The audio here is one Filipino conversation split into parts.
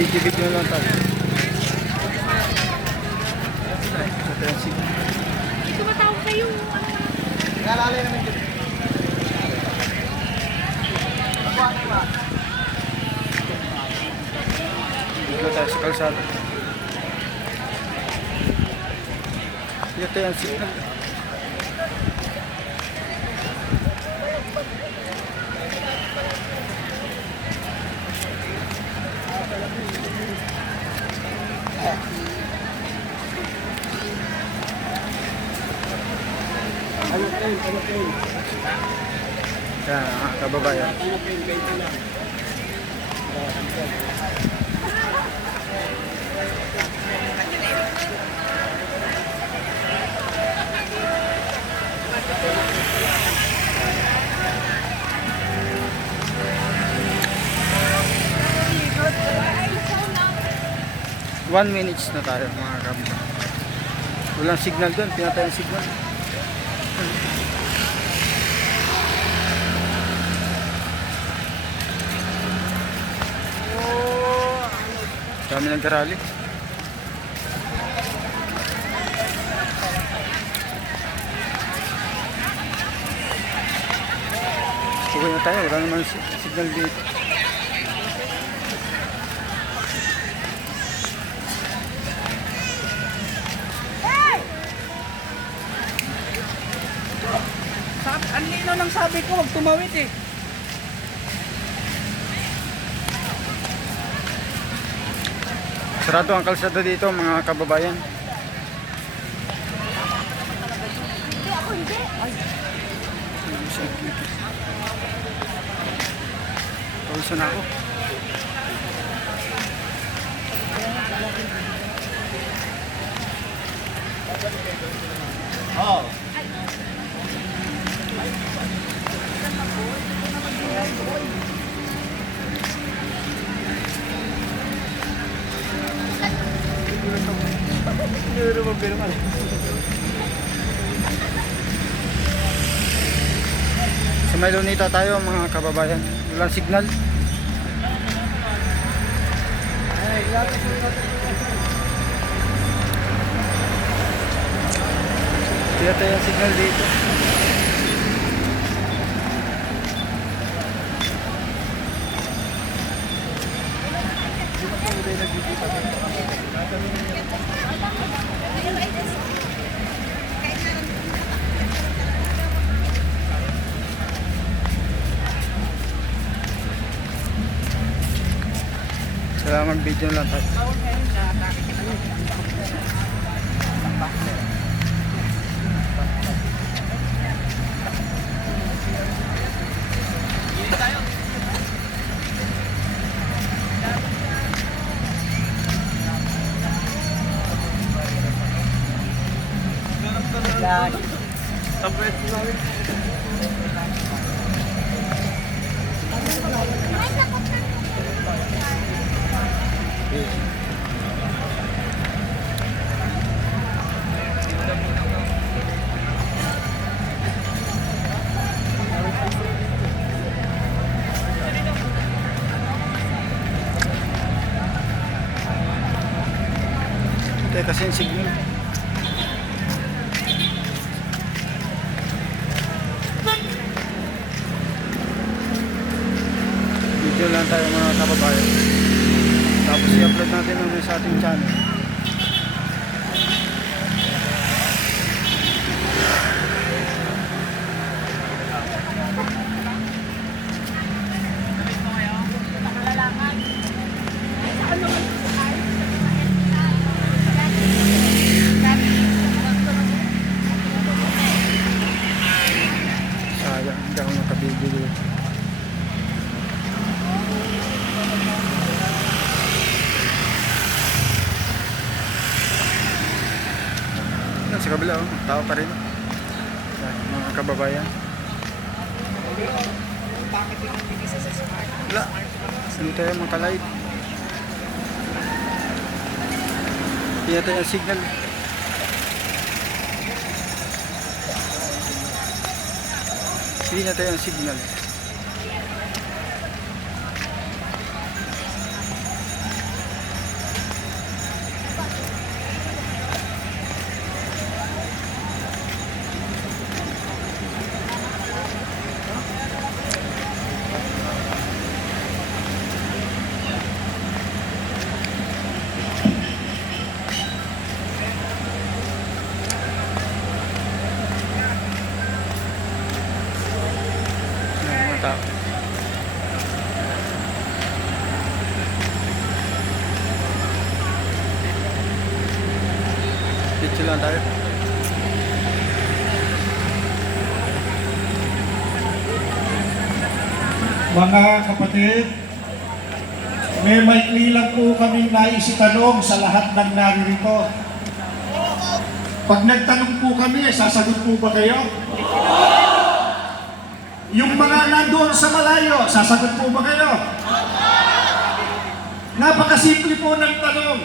Video-video lang tayo. Ito matawag kayo. Nalalay naman dito. Dito tayo sa kalsada. Dito yung signal. Ano kayo? Ano kayo? Yan, mga kababayan. Ano lang. One minutes na tayo mga kababayan. Walang signal doon. Pinatay ang signal. Dami ng garali. Uwi na tayo. Wala naman si- signal dito. Ang lino ng sabi ko, huwag tumawid eh. Sarado ang kalsada dito mga kababayan. Hindi, ako hindi. Pausa na ako. Oo. Hindi naman pinungan. Sa may lunita tayo mga kababayan. Walang signal. Ay, mo yung signal dito. Salamat video lang Tayo kasi yung signal. Video lang tayo mga kababayan. Tapos i-upload natin naman sa ating channel. Sayang, hindi ako nakabibili. Kabila, oh. tao pa rin. Mga kababayan. Wala. Hindi tayo makalive. Hindi tayo ang signal. Hindi na tayo ang signal. Mga kapatid, may maikli lang po kami nais itanong sa lahat ng naririto. Pag nagtanong po kami, sasagot po ba kayo? Yung mga nandoon sa malayo, sasagot po ba kayo? Napakasimple po ng tanong.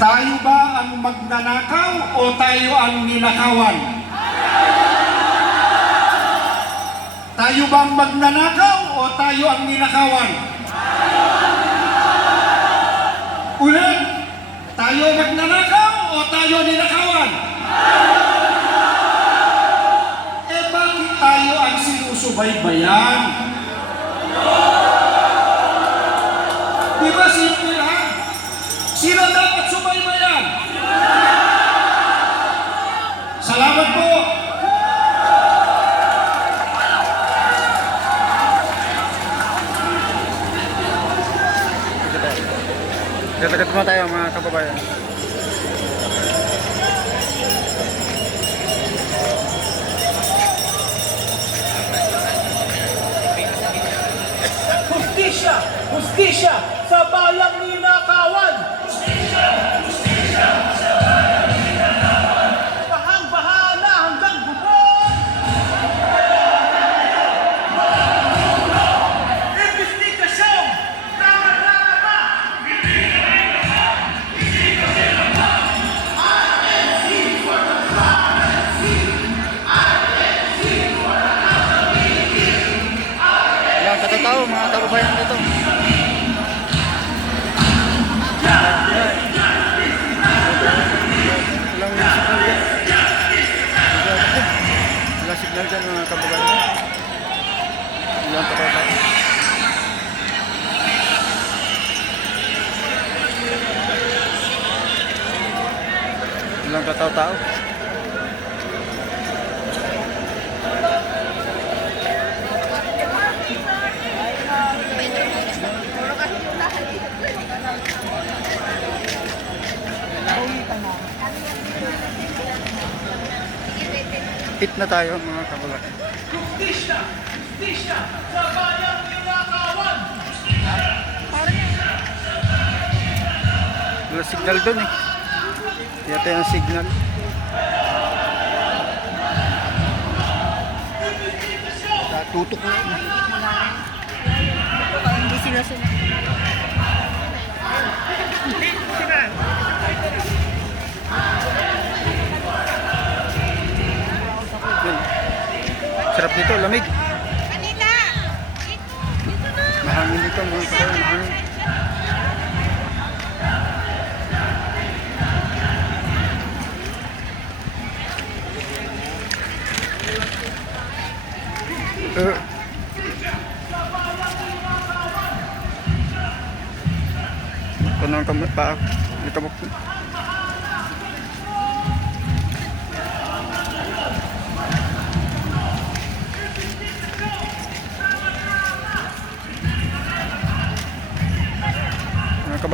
Tayo ba ang magnanakaw o tayo ang ninakawan? Tayo ba ang magnanakaw o tayo ang ninakawan? Ulit, tayo magnanakaw o tayo ninakawan? Eh bakit tayo ang sinusubaybayan? Hustisya! Hustisya! Sa bayang Ilang katatao. Ilang katao-tao. Hit na tayo mga kababayan. Hustisya! Sa bayang ninakawan! Wala signal doon eh. Yata yung signal. Tutok na. Hindi sila sila. Yun. Sarap dito, lamig. すいません。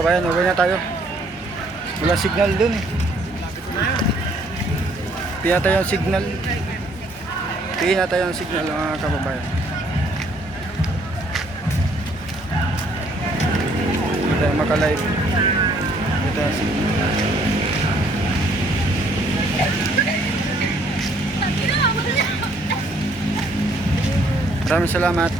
Mga kababayan, uwi na tayo. Wala signal dun eh. Piya tayo ang signal. Piya na tayo ang signal mga kababayan. Hindi tayo makalive. Piya tayo ang signal. Maraming salamat.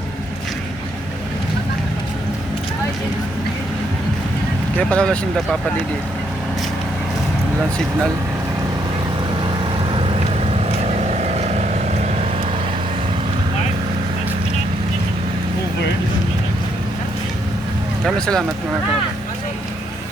Kaya pala wala siyang papadidi. Walang signal. Maraming salamat mga kababayan.